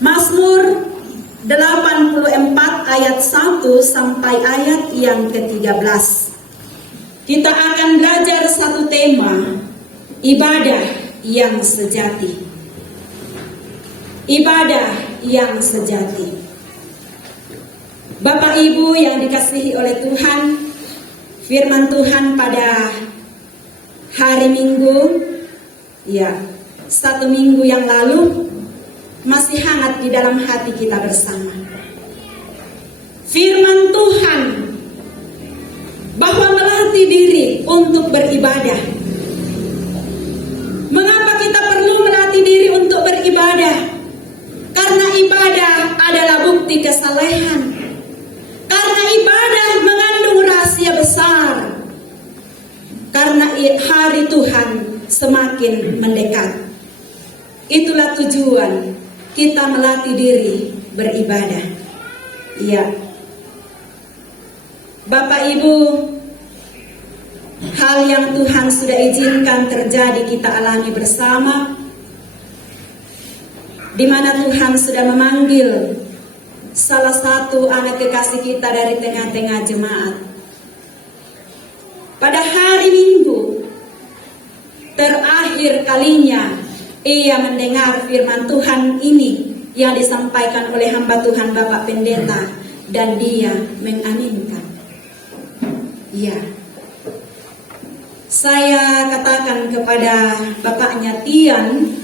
Mazmur 84 ayat 1 sampai ayat yang ke-13. Kita akan belajar satu tema, ibadah yang sejati. Ibadah yang sejati. Bapak Ibu yang dikasihi oleh Tuhan, firman Tuhan pada hari Minggu, satu minggu yang lalu, masih hangat di dalam hati kita bersama. Firman Tuhan bahwa melatih diri untuk beribadah. Mengapa kita perlu melatih diri untuk beribadah? Karena ibadah adalah bukti kesalehan. Karena ibadah mengandung rahasia besar. Karena hari Tuhan semakin mendekat. Itulah tujuan kita melatih diri beribadah. Iya. Bapak Ibu, hal yang Tuhan sudah izinkan terjadi kita alami bersama, di mana Tuhan sudah memanggil salah satu anak kekasih kita dari tengah-tengah jemaat. Pada hari Minggu, terakhir kalinya ia mendengar firman Tuhan ini yang disampaikan oleh hamba Tuhan Bapak Pendeta, dan dia mengaminkan. Ya, saya katakan kepada bapaknya Tian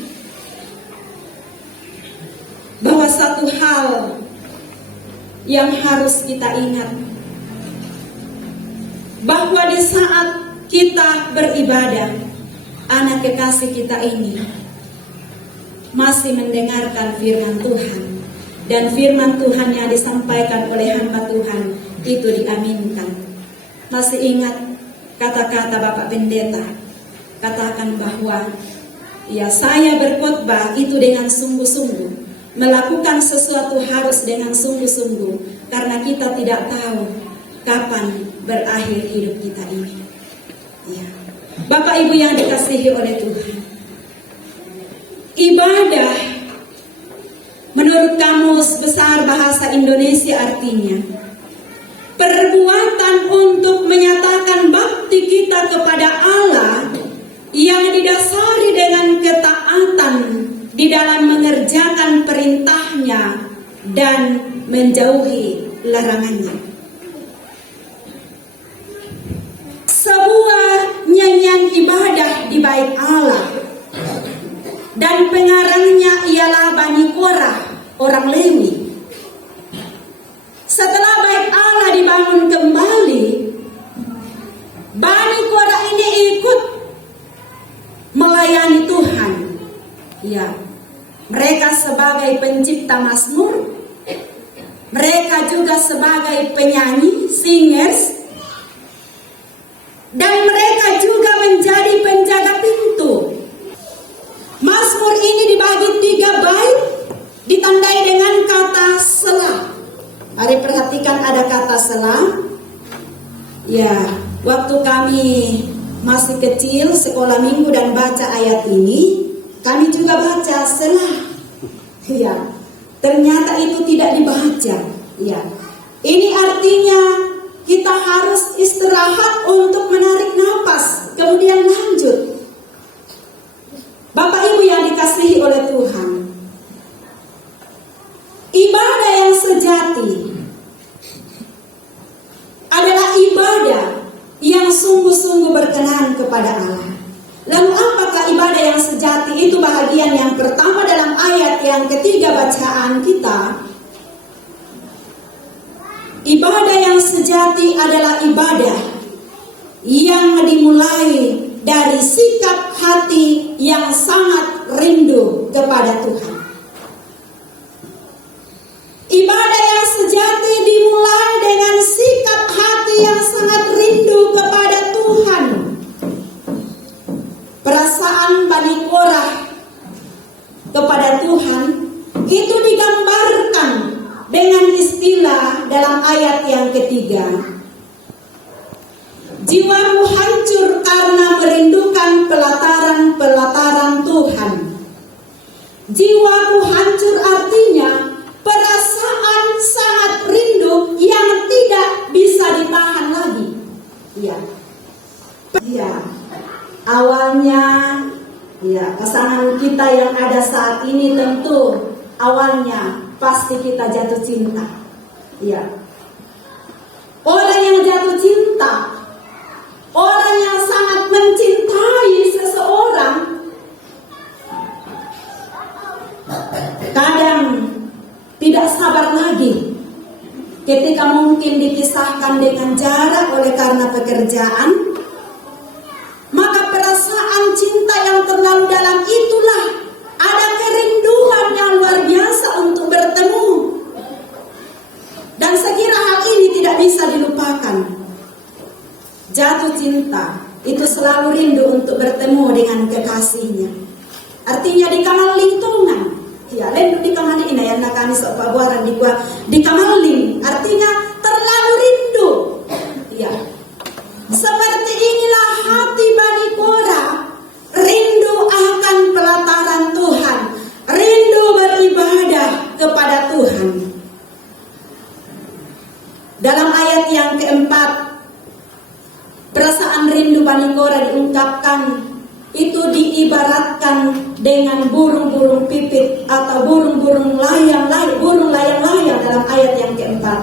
bahwa satu hal yang harus kita ingat, bahwa di saat kita beribadah, anak kekasih kita ini masih mendengarkan firman Tuhan, dan firman Tuhan yang disampaikan oleh hamba Tuhan itu diaminkan. Masih ingat kata-kata Bapak Pendeta, katakan bahwa saya berkhotbah itu dengan sungguh-sungguh, melakukan sesuatu harus dengan sungguh-sungguh, karena kita tidak tahu kapan berakhir hidup kita ini. Bapak Ibu yang dikasihi oleh Tuhan, ibadah menurut Kamus Besar Bahasa Indonesia artinya perbuatan untuk menyatakan bakti kita kepada Allah yang didasari dengan ketaatan di dalam mengerjakan perintahnya dan menjauhi larangannya. Sebuah nyanyian ibadah di bait Allah, dan pengarangnya ialah Bani Korah, orang Lewi. Setelah bait Allah dibangun kembali, Bani Korah ini ikut melayani Tuhan. Mereka sebagai pencipta mazmur, mereka juga sebagai penyanyi, singers, dan mereka juga menjadi penjaga pintu. Mazmur ini dibagi 3 bait, ditandai dengan kata selah. Mari perhatikan ada kata selah. Waktu kami masih kecil, sekolah minggu dan baca ayat ini, kami juga baca selah. Ternyata itu tidak dibaca. Ini artinya kita harus istirahat untuk menarik napas, kemudian lanjut. Bapak Ibu yang dikasihi oleh Tuhan, ibadah yang sejati adalah ibadah yang sungguh-sungguh berkenan kepada Allah. Lalu apakah ibadah yang sejati itu? Bahagian yang pertama dalam ayat yang ketiga bacaan kita. Ibadah yang sejati adalah ibadah yang dimulai dari sikap hati yang sangat rindu kepada Tuhan. Ibadah yang sejati dimulai dengan sikap hati yang sangat rindu kepada Tuhan. Perasaan Bani Korah kepada Tuhan itu digambarkan dengan istilah dalam ayat yang ketiga. Jiwamu hancur karena merindukan pelataran-pelataran Tuhan. Jiwaku hancur artinya ini tentu awalnya pasti kita jatuh cinta. Ya. Orang yang jatuh cinta, orang yang sangat mencintai seseorang, kadang tidak sabar lagi ketika mungkin dipisahkan dengan jarak oleh karena pekerjaan. Maka perasaan cinta yang terlalu dalam itulah ada kerinduan yang luar biasa untuk bertemu. Dan sekira hal ini tidak bisa dilupakan. Jatuh cinta itu selalu rindu untuk bertemu dengan kekasihnya. Artinya di kamalintungan. Ya, lendu di kamali ini yang nakani sok pabuaran di kamaling. Artinya terlalu rindu. Ya. Seperti inilah hati Bani Kora, rindu akan pelataran Tuhan, rindu beribadah kepada Tuhan. Dalam ayat yang keempat, perasaan rindu Bani Kora diungkapkan, itu diibaratkan dengan burung-burung pipit atau burung-burung layang-layang dalam ayat yang keempat.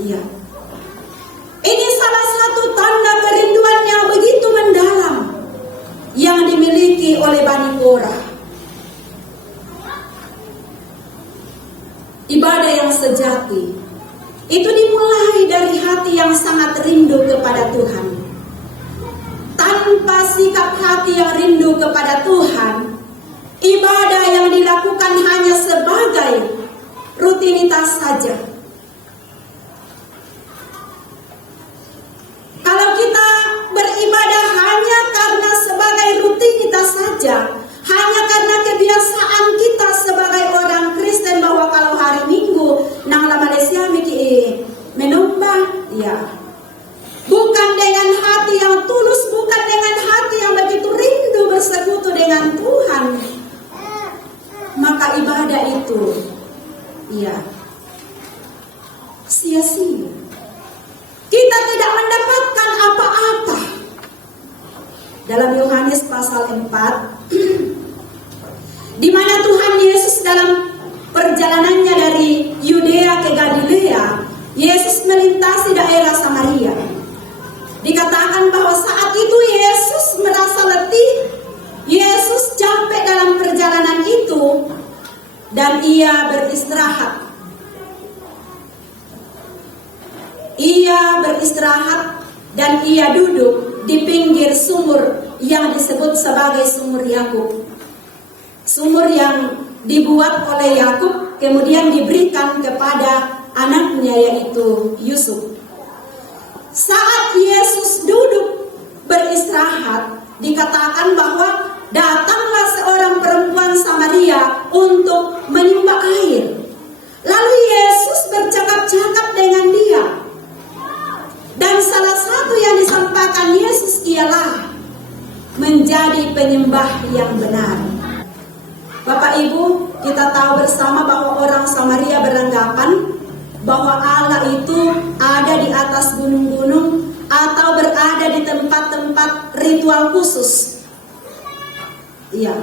Iya. Ini salah satu tanda kerinduan yang begitu mendalam yang dimiliki oleh Bani Kora. Ibadah yang sejati itu dimulai dari hati yang sangat rindu kepada Tuhan. Tanpa sikap hati yang rindu kepada Tuhan, ibadah yang dilakukan hanya sebagai rutinitas saja. Kalau kita beribadah hanya karena sebagai rutinitas saja, hanya karena kebiasaan kita sebagai orang Kristen bahwa kalau hari Minggu nang la Malaysia miki menumbang, ya. Bukan dengan hati yang tulus, bukan dengan hati yang begitu rindu bersekutu dengan Tuhan, maka ibadah itu, ya, sia-sia. Kita tidak mendapatkan apa-apa. Dalam Yohanes pasal 4, di mana Tuhan Yesus dalam perjalanannya dari Yudea ke Galilea, Yesus melintasi daerah Samaria. Dikatakan bahwa saat itu Yesus merasa letih, Yesus capek dalam perjalanan itu, dan ia beristirahat. Ia beristirahat dan ia duduk di pinggir sumur yang disebut sebagai sumur Yakub. Sumur yang dibuat oleh Yakub kemudian diberikan kepada anaknya yaitu Yusuf. Saat Yesus duduk beristirahat, dikatakan bahwa datanglah seorang perempuan Samaria untuk menimba air. Lalu Yesus bercakap-cakap dengan dia. Dan salah satu yang disampaikan Yesus ialah menjadi penyembah yang benar. Bapak Ibu, kita tahu bersama bahwa orang Samaria beranggapan bahwa Allah itu ada di atas gunung-gunung atau berada di tempat-tempat ritual khusus. Iya.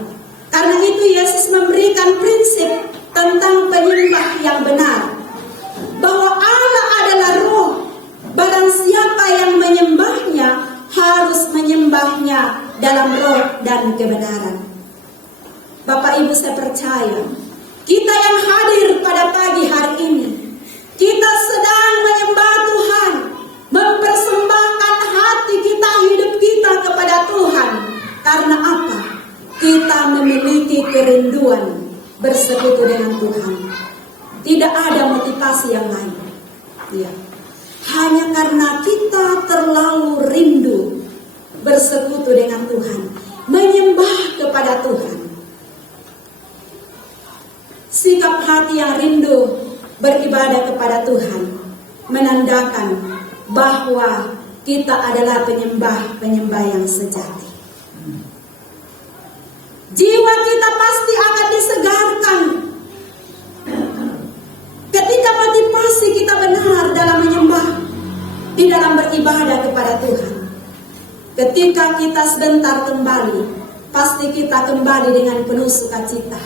Karena itu Yesus memberikan prinsip tentang penyembah yang benar. Bahwa Allah adalah roh. Barang siapa yang menyembahnya harus menyembahnya dalam roh dan kebenaran. Bapak Ibu, saya percaya kita yang hadir pada pagi hari ini, kita sedang menyembah Tuhan, mempersembahkan hati kita, hidup kita kepada Tuhan. Karena apa? Kita memiliki kerinduan bersekutu dengan Tuhan. Tidak ada motivasi yang lain. Ya. Hanya karena kita terlalu rindu bersekutu dengan Tuhan, menyembah kepada Tuhan. Sikap hati yang rindu beribadah kepada Tuhan menandakan bahwa kita adalah penyembah yang sejati. Jiwa kita pasti akan disegarkan ketika motivasi kita benar dalam menyembah, di dalam beribadah kepada Tuhan. Ketika kita sebentar kembali, pasti kita kembali dengan penuh sukacita.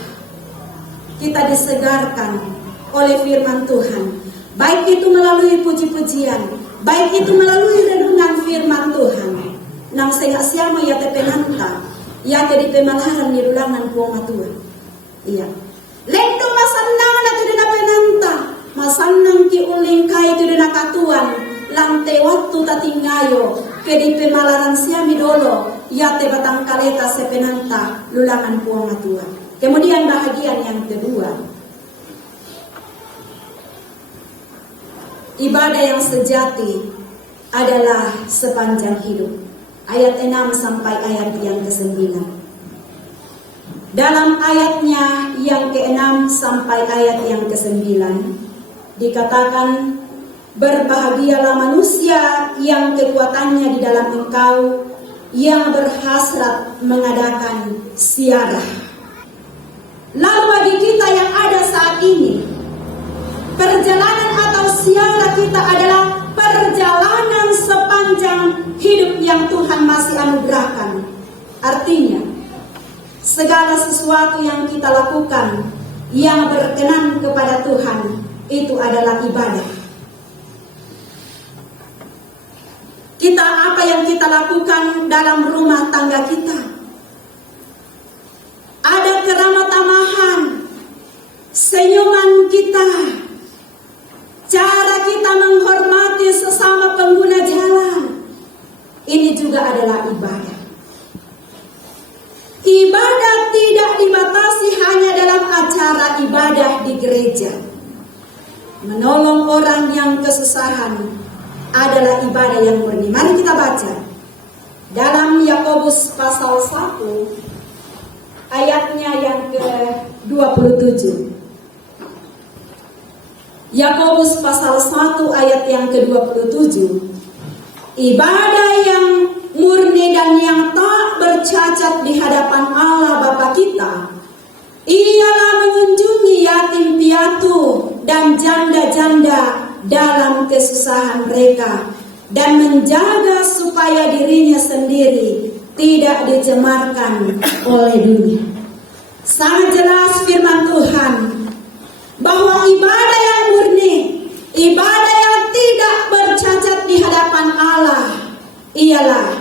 kita disegarkan oleh firman Tuhan. Baik itu melalui puji-pujian, baik itu melalui renungan firman Tuhan. Nang sengak siama ya tepenanta, ya jadi pemalaran di rulangan puang matua. Iya. Lendo masanang na tu na penanta, masanang ki uling kai tu na katuan, lante waktu tatingayo, ke di pemalaran siami dolo, ya te batang kaleta sepenanta, lulangan puang matua. Kemudian bahagian yang kedua, ibadah yang sejati adalah sepanjang hidup. Ayat 6 sampai ayat yang ke-9. Dalam ayatnya yang ke-6 sampai ayat yang ke-9 dikatakan, berbahagialah manusia yang kekuatannya di dalam Engkau, yang berhasrat mengadakan ziarah. Lalu bagi kita yang ada saat ini, perjalanan atau ziarah kita adalah perjalanan sepanjang hidup yang Tuhan masih anugerahkan. Artinya, segala sesuatu yang kita lakukan yang berkenan kepada Tuhan itu adalah ibadah. Apa yang kita lakukan dalam rumah tangga kita, ada keramah tamahan, senyuman kita, cara kita menghormati sesama pengguna jalan, ini juga adalah ibadah. Ibadah tidak dibatasi hanya dalam acara ibadah di gereja. Menolong orang yang kesusahan adalah ibadah yang murni. Mari kita baca dalam Yakobus pasal 1 ayatnya yang ke-27. Yakobus pasal 1 ayat yang ke-27. Ibadah yang murni dan yang tak bercacat di hadapan Allah Bapa kita ialah mengunjungi yatim piatu dan janda-janda dalam kesusahan mereka, dan menjaga supaya dirinya sendiri tidak dicemarkan oleh dunia. Sangat jelas firman Tuhan bahwa ibadah yang murni, ibadah yang tidak bercacat di hadapan Allah ialah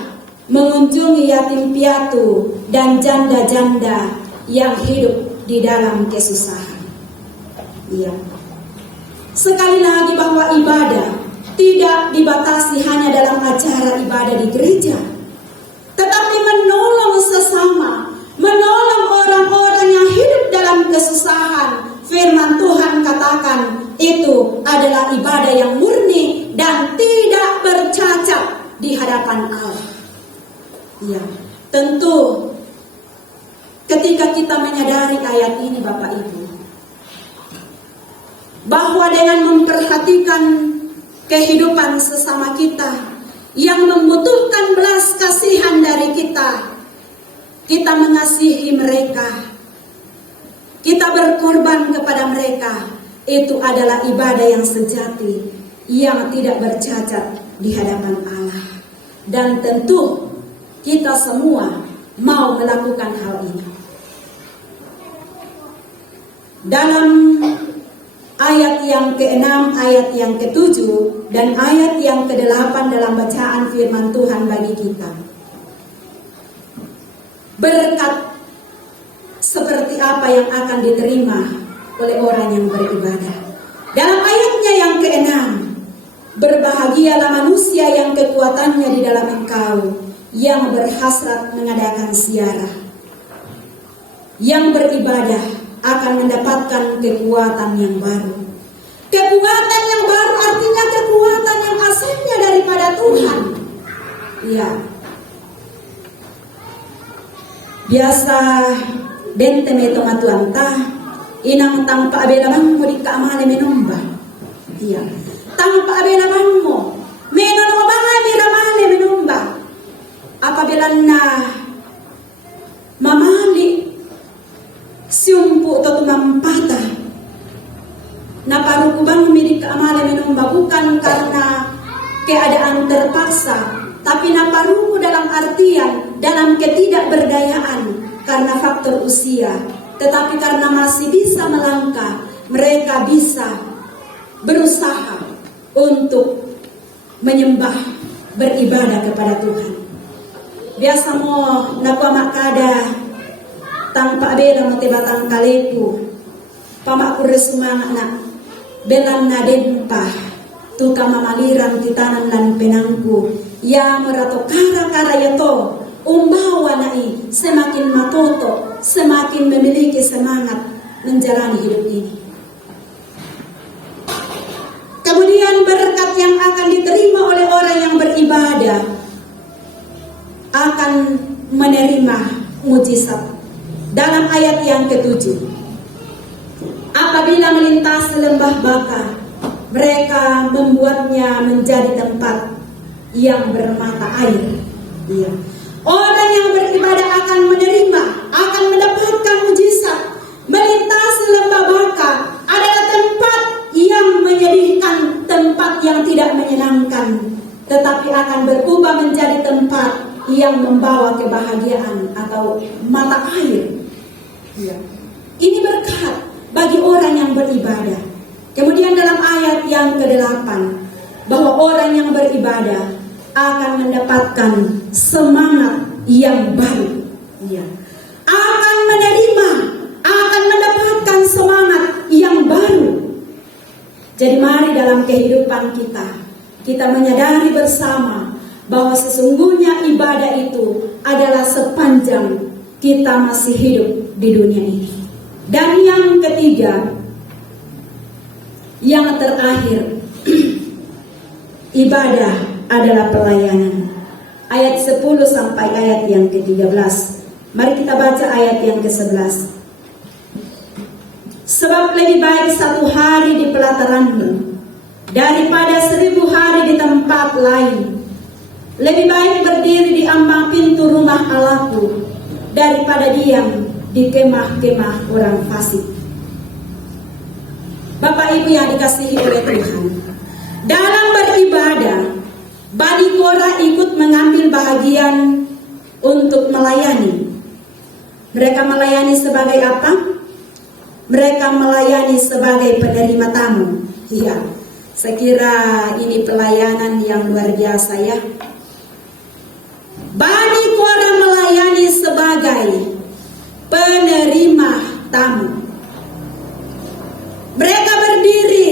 mengunjungi yatim piatu dan janda-janda yang hidup di dalam kesusahan. Iya. Sekali lagi bahwa ibadah tidak dibatasi hanya dalam acara ibadah di gereja, tetapi menolong sesama, menolong orang-orang yang hidup dalam kesusahan. Firman Tuhan katakan itu adalah ibadah yang murni dan tidak bercacat di hadapan Allah. Ya, tentu ketika kita menyadari ayat ini Bapak Ibu, bahwa dengan memperhatikan kehidupan sesama kita yang membutuhkan belas kasihan dari kita, kita mengasihi mereka, kita berkorban kepada mereka, itu adalah ibadah yang sejati, yang tidak bercacat di hadapan Allah. Dan tentu kita semua mau melakukan hal ini. Dalam ayat yang ke-6, ayat yang ke-7, dan ayat yang ke-8 dalam bacaan firman Tuhan bagi kita, berkat seperti apa yang akan diterima oleh orang yang beribadah. Dalam ayatnya yang ke-6, berbahagialah manusia yang kekuatannya di dalam Engkau, yang berhasrat mengadakan ziarah. Yang beribadah akan mendapatkan kekuatan yang baru. Kekuatan yang baru artinya kekuatan yang asalnya daripada Tuhan. Ya. Biasa dente meto matuanta inang tanpa abelamang mo di kaamale menomba. Iya. Tanpa abelamang mo menon banga miramale menomba. Apabila na mamali siumpu atau tumampata na parukuban milik keamale menomba, bukan karena keadaan terpaksa, tapi na paruku dalam artian dalam ketidakberdayaan karena faktor usia, tetapi karena masih bisa melangkah, mereka bisa berusaha untuk menyembah, beribadah kepada Tuhan. Biasa mo nakuamak kada tanpa bela mo tibatang kalepu, pamak kuresumang anak belan na dempa tuka mamaliran titanan lan penangku ya merato kara-kara yato umbawa nai semakin matoto, semakin memiliki semangat menjalani hidup ini. Kemudian berkat yang akan diterima oleh orang yang beribadah akan menerima mujizat. Dalam ayat yang ke-7, apabila melintasi lembah Baka, mereka membuatnya menjadi tempat yang bermata air. Ya. Orang yang beribadah akan menerima, akan mendapatkan mujizat. Melintasi lembah Baka adalah tempat yang menyedihkan, tempat yang tidak menyenangkan, tetapi akan berubah menjadi tempat yang membawa kebahagiaan atau mata air. Ya. Ini berkat bagi orang yang beribadah. Kemudian dalam ayat yang ke-8, bahwa orang yang beribadah akan mendapatkan semangat yang baru. Ya. Akan menerima, akan mendapatkan semangat yang baru. Jadi mari dalam kehidupan kita menyadari bersama bahwa sesungguhnya ibadah itu adalah sepanjang kita masih hidup di dunia ini. Dan yang ketiga, yang terakhir, ibadah adalah pelayanan. Ayat 10 sampai ayat yang ke-13. Mari kita baca ayat yang ke-11. Sebab lebih baik 1 hari di pelataranmu daripada 1000 hari di tempat lain. Lebih baik berdiri di ambang pintu rumah Allahku daripada diam di kemah-kemah orang fasik. Bapak Ibu yang dikasihi oleh Tuhan, dalam beribadah, Bani Korah ikut mengambil bahagian untuk melayani. Mereka melayani sebagai apa? Mereka melayani sebagai penerima tamu. Iya, saya kira ini pelayanan yang luar biasa ya. Bani Korah melayani sebagai penerima tamu. Mereka berdiri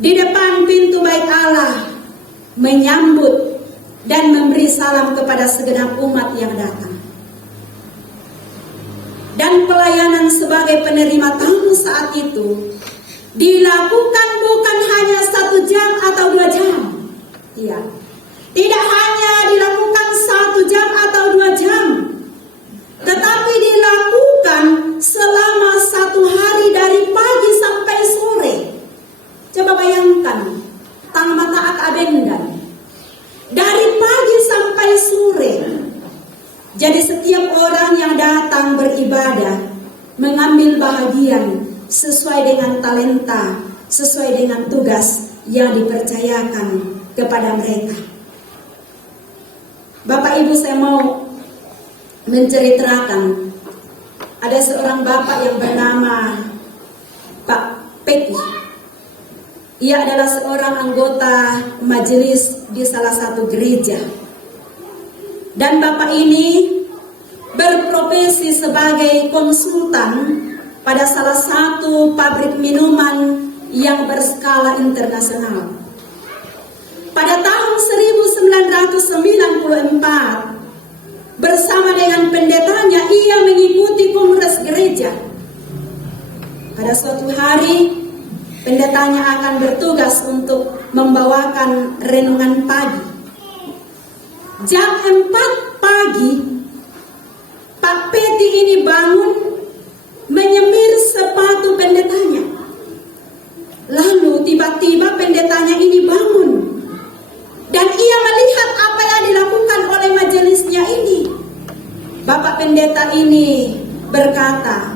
di depan pintu bait Allah, menyambut dan memberi salam kepada segenap umat yang datang. Dan pelayanan sebagai penerima tamu saat itu dilakukan bukan hanya 1 jam atau 2 jam. Iya. Tidak hanya dilakukan 1 jam atau 2 jam, tetapi dilakukan selama 1 hari dari pagi sampai sore. Coba bayangkan, tang mata abendan dari pagi sampai sore. Jadi setiap orang yang datang beribadah mengambil bahagian sesuai dengan talenta, sesuai dengan tugas yang dipercayakan kepada mereka. Bapak Ibu, saya mau menceritakan ada seorang bapak yang bernama Pak Peti. Ia adalah seorang anggota majelis di salah satu gereja. Dan bapak ini berprofesi sebagai konsultan pada salah satu pabrik minuman yang berskala internasional. Pada tahun 1994, bersama dengan pendetanya, ia mengikuti kongres gereja. Pada suatu hari, pendetanya akan bertugas untuk membawakan renungan pagi. Jam 4 pagi, Pak Peti ini bangun menyemir sepatu pendetanya. Lalu tiba-tiba pendetanya ini bangun. Dan ia melihat apa yang dilakukan oleh majelisnya ini. Bapak pendeta ini berkata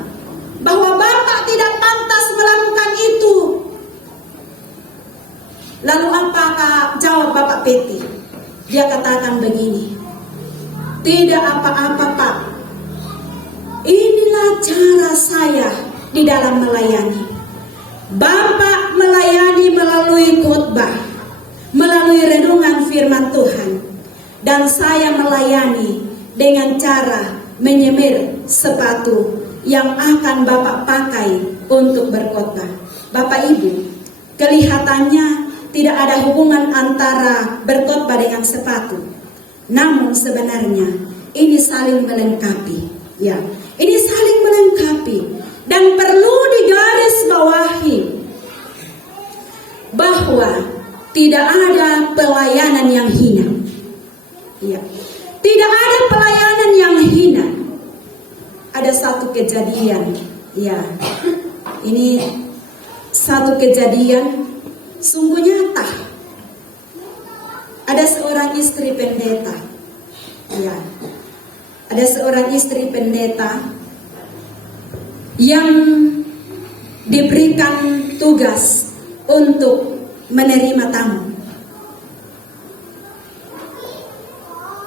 bahwa Bapak tidak pantas melakukan itu. Lalu apakah jawab Bapak Peti? Dia katakan begini, tidak apa-apa Pak. Inilah adalah cara saya di dalam melayani. Bapak melayani melalui khotbah, melalui renungan firman Tuhan, dan saya melayani dengan cara menyemir sepatu yang akan Bapak pakai untuk berkhotbah. Bapak Ibu, kelihatannya tidak ada hubungan antara berkhotbah dengan sepatu. Namun sebenarnya ini saling melengkapi. Ya, ini saling melengkapi dan perlu digarisbawahi bahwa tidak ada pelayanan yang hina. Ya, tidak ada pelayanan yang hina. Ada satu kejadian, ya, ini satu kejadian sungguh nyata. Ada seorang istri pendeta, ya, ada seorang istri pendeta yang diberikan tugas untuk menerima tamu.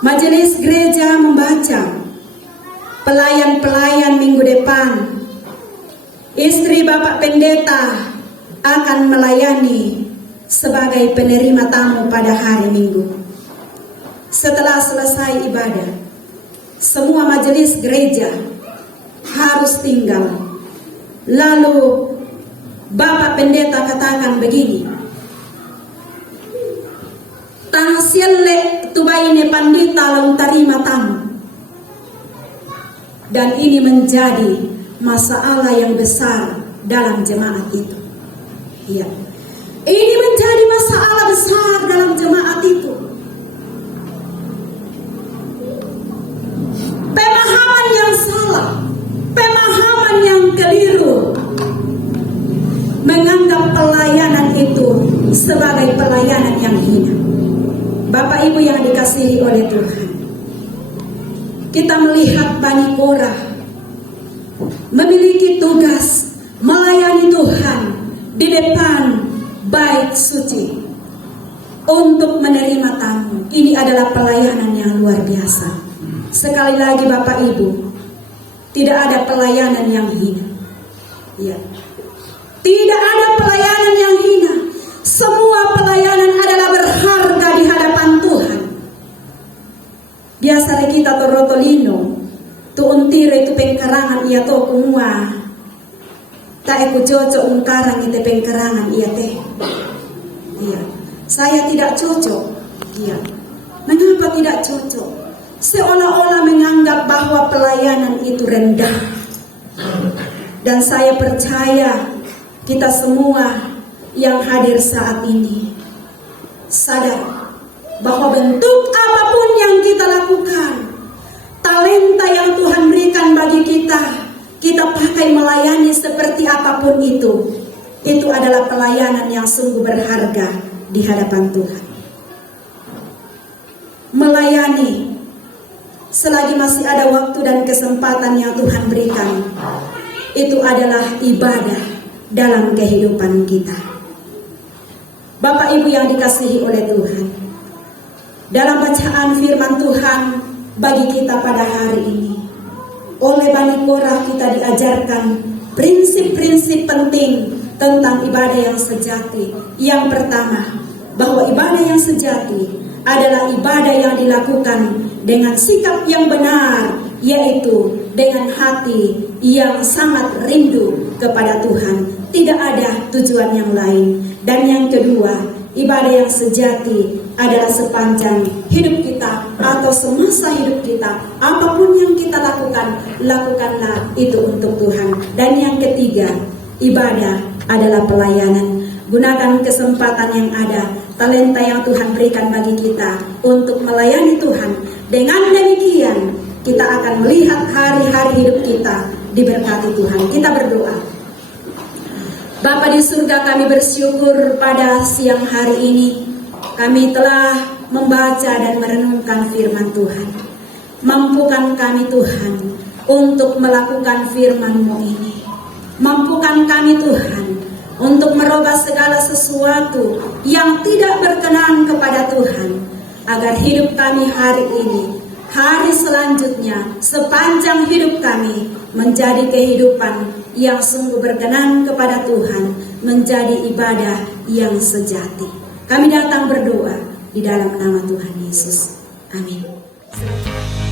Majelis gereja membaca pelayan-pelayan minggu depan, istri Bapak Pendeta akan melayani sebagai penerima tamu pada hari Minggu. Setelah selesai ibadah, semua majelis gereja harus tinggal. Lalu Bapak Pendeta katakan begini, "Tang sielle tubaine pandita laung tarima tamu." Dan ini menjadi masalah yang besar dalam jemaat itu. Ya. Ini menjadi masalah besar dalam jemaat itu. Pemahaman yang salah, pemahaman yang keliru, menganggap pelayanan itu sebagai pelayanan yang hina. Bapak Ibu yang dikasihi oleh Tuhan, kita melihat Bani Korah memiliki tugas melayani Tuhan di depan bait suci untuk menerima tamu. Ini adalah pelayanan yang luar biasa. Sekali lagi Bapak Ibu, tidak ada pelayanan yang hina. Ya. Tidak ada pelayanan yang hina. Semua pelayanan adalah berharga di hadapan Tuhan. Biasa kita torotolino, tu untire itu pengkarangan ia to kumua. Tak aku cocok ungkarang itu pengkarangan ia teh. Iya, saya tidak cocok. Iya. Mengapa tidak cocok? Seolah-olah menganggap bahwa pelayanan itu rendah. Dan saya percaya kita semua yang hadir saat ini sadar bahwa bentuk apapun yang kita lakukan, talenta yang Tuhan berikan bagi kita pakai melayani seperti apapun itu adalah pelayanan yang sungguh berharga di hadapan Tuhan. Melayani selagi masih ada waktu dan kesempatan yang Tuhan berikan, itu adalah ibadah dalam kehidupan kita. Bapak Ibu yang dikasihi oleh Tuhan, dalam bacaan firman Tuhan bagi kita pada hari ini, oleh Bani Korah kita diajarkan prinsip-prinsip penting tentang ibadah yang sejati. Yang pertama, bahwa ibadah yang sejati adalah ibadah yang dilakukan dengan sikap yang benar, yaitu dengan hati yang sangat rindu kepada Tuhan, tidak ada tujuan yang lain. Dan yang kedua, ibadah yang sejati adalah sepanjang hidup kita atau semasa hidup kita, apapun yang kita lakukan, lakukanlah itu untuk Tuhan. Dan yang ketiga, ibadah adalah pelayanan. Gunakan kesempatan yang ada, talenta yang Tuhan berikan bagi kita untuk melayani Tuhan. Dengan demikian, kita akan melihat hari-hari hidup kita diberkati Tuhan. Kita berdoa. Bapa di surga, kami bersyukur pada siang hari ini kami telah membaca dan merenungkan firman Tuhan. Mampukan kami Tuhan untuk melakukan firman-Mu ini. Mampukan kami Tuhan untuk merubah segala sesuatu yang tidak berkenan kepada Tuhan, agar hidup kami hari ini, hari selanjutnya, sepanjang hidup kami menjadi kehidupan yang sungguh berkenan kepada Tuhan, menjadi ibadah yang sejati. Kami datang berdoa di dalam nama Tuhan Yesus. Amin.